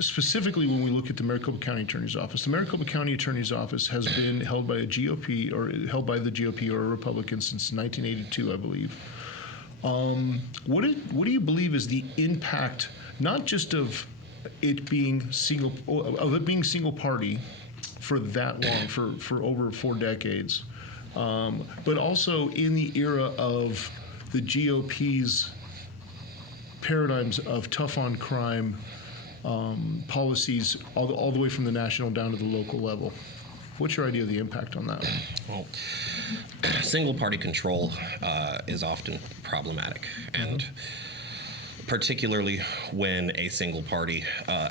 specifically when we look at the Maricopa County Attorney's Office, the Maricopa County Attorney's Office has been held by the GOP or a Republican since 1982, I believe. What do you believe is the impact, not just of it being single party for that long, for over 4 decades, but also in the era of the GOP's paradigms of tough on crime policies, all the way from the national down to the local level? What's your idea of the impact on that one? Well, single party control is often problematic, and particularly when a single party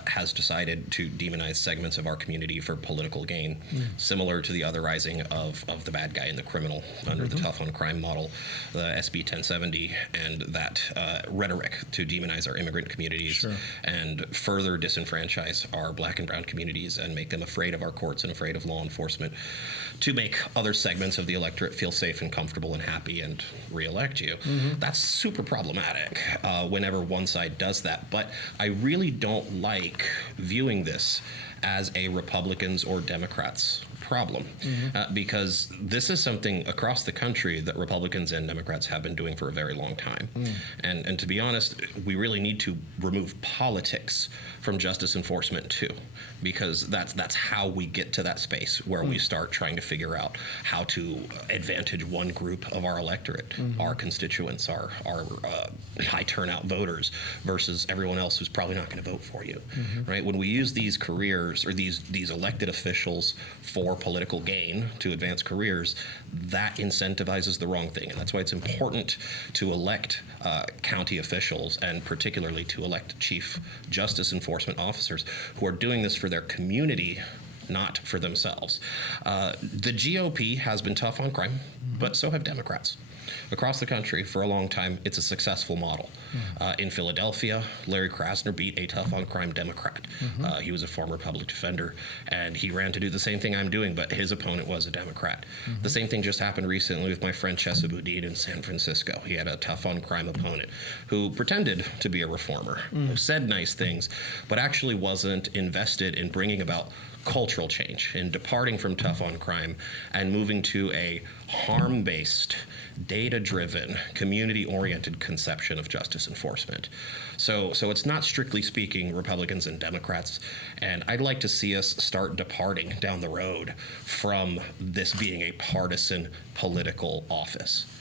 has decided to demonize segments of our community for political gain, similar to the otherizing of the bad guy and the criminal under the tough on crime model, the SB 1070, and that rhetoric to demonize our immigrant communities and further disenfranchise our black and brown communities and make them afraid of our courts and afraid of law enforcement, to make other segments of the electorate feel safe and comfortable and happy and reelect you. That's super problematic whenever one side does that. But I really don't like viewing this as a Republicans or Democrats problem, because this is something across the country that Republicans and Democrats have been doing for a very long time. And to be honest, we really need to remove politics from justice enforcement too, because that's how we get to that space where we start trying to figure out how to advantage one group of our electorate, our constituents, our high turnout voters, versus everyone else who's probably not going to vote for you, right? When we use these careers or these elected officials for political gain to advance careers, that incentivizes the wrong thing. And that's why it's important to elect county officials, and particularly to elect chief justice enforcement officers who are doing this for their community, not for themselves. The GOP has been tough on crime, but so have Democrats. Across the country, for a long time, it's a successful model. In Philadelphia, Larry Krasner beat a tough-on-crime Democrat. He was a former public defender, and he ran to do the same thing I'm doing, but his opponent was a Democrat. The same thing just happened recently with my friend Chesa Boudin in San Francisco. He had a tough-on-crime opponent who pretended to be a reformer, who said nice things, but actually wasn't invested in bringing about cultural change, in departing from tough on crime and moving to a harm-based, data-driven, community-oriented conception of justice enforcement. So it's not, strictly speaking, Republicans and Democrats, and I'd like to see us start departing down the road from this being a partisan political office.